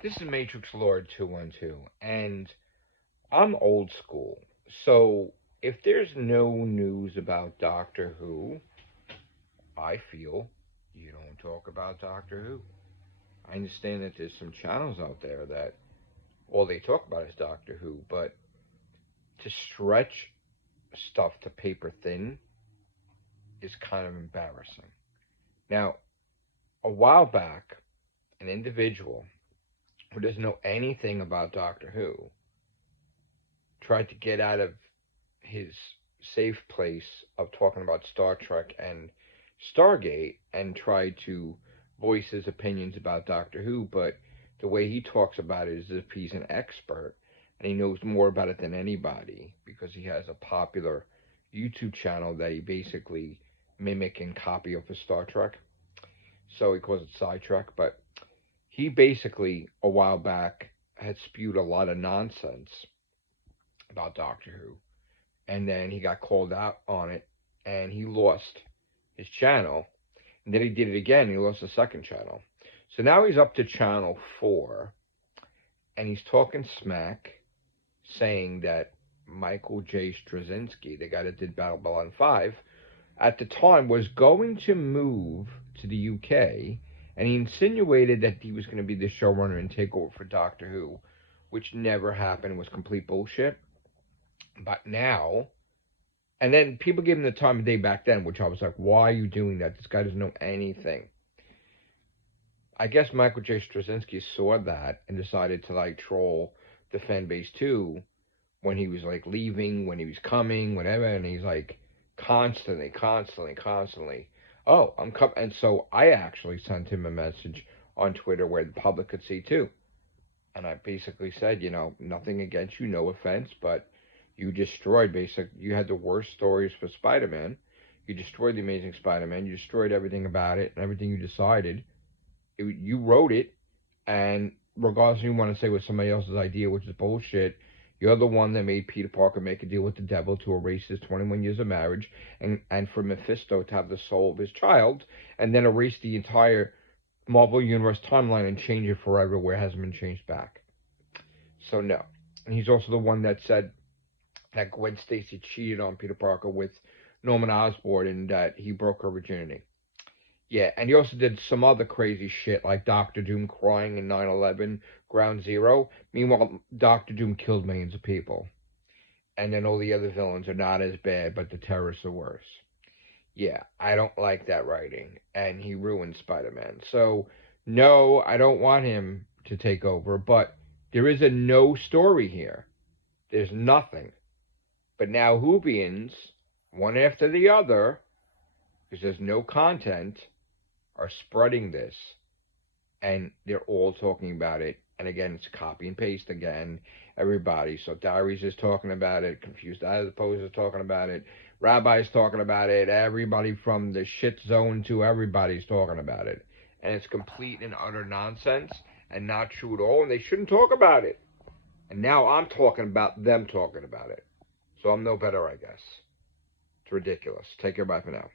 This is Matrix Lord 212, and I'm old school. So if there's no news about Doctor Who, I feel you don't talk about Doctor Who. I understand that there's some channels out there that all they talk about is Doctor Who, but to stretch stuff to paper thin is kind of embarrassing. Now, a while back, an individual who doesn't know anything about Doctor Who tried to get out of his safe place of talking about Star Trek and Stargate and tried to voice his opinions about Doctor Who, but the way he talks about it is as if he's an expert and he knows more about it than anybody because he has a popular YouTube channel that he basically mimic and copy of his Star Trek. So he calls it Sidetrack, but he basically a while back had spewed a lot of nonsense about Doctor Who, and then he got called out on it, and he lost his channel, and then he did it again, and he lost the second channel. So now he's up to channel 4, and he's talking smack, saying that Michael J. Straczynski, the guy that did Babylon 5, at the time was going to move to the UK, and he insinuated that he was going to be the showrunner and take over for Doctor Who, which never happened, was complete bullshit. But now, and then people gave him the time of day back then, which I was like, why are you doing that? This guy doesn't know anything. I guess Michael J. Straczynski saw that and decided to like troll the fan base too when he was like leaving, when he was coming, whatever, and he's like constantly. Oh, I'm coming, and so I actually sent him a message on Twitter where the public could see too, and I basically said, nothing against you, no offense, but you destroyed you had the worst stories for Spider-Man. You destroyed the Amazing Spider-Man. You destroyed everything about it and everything you decided. You wrote it, and regardless if you want to say it was somebody else's idea, which is bullshit, you're the one that made Peter Parker make a deal with the devil to erase his 21 years of marriage, and for Mephisto to have the soul of his child, and then erase the entire Marvel Universe timeline and change it forever where it hasn't been changed back. So no. And he's also the one that said that Gwen Stacy cheated on Peter Parker with Norman Osborn and that he broke her virginity. Yeah, and he also did some other crazy shit like Doctor Doom crying in 9/11 Ground Zero. Meanwhile, Doctor Doom killed millions of people. And then all the other villains are not as bad, but the terrorists are worse. Yeah, I don't like that writing. And he ruined Spider-Man. So, no, I don't want him to take over, but there is a no story here. There's nothing. But now Whovians, one after the other, because there's no content, are spreading this, and they're all talking about it. And again, it's copy and paste again. Everybody. So Diaries is talking about it. Confused Eyes Pose is talking about it. Rabbi's talking about it. Everybody from the shit zone to everybody's talking about it. And it's complete and utter nonsense and not true at all. And they shouldn't talk about it. And now I'm talking about them talking about it. So I'm no better, I guess. It's ridiculous. Take care. Bye for now.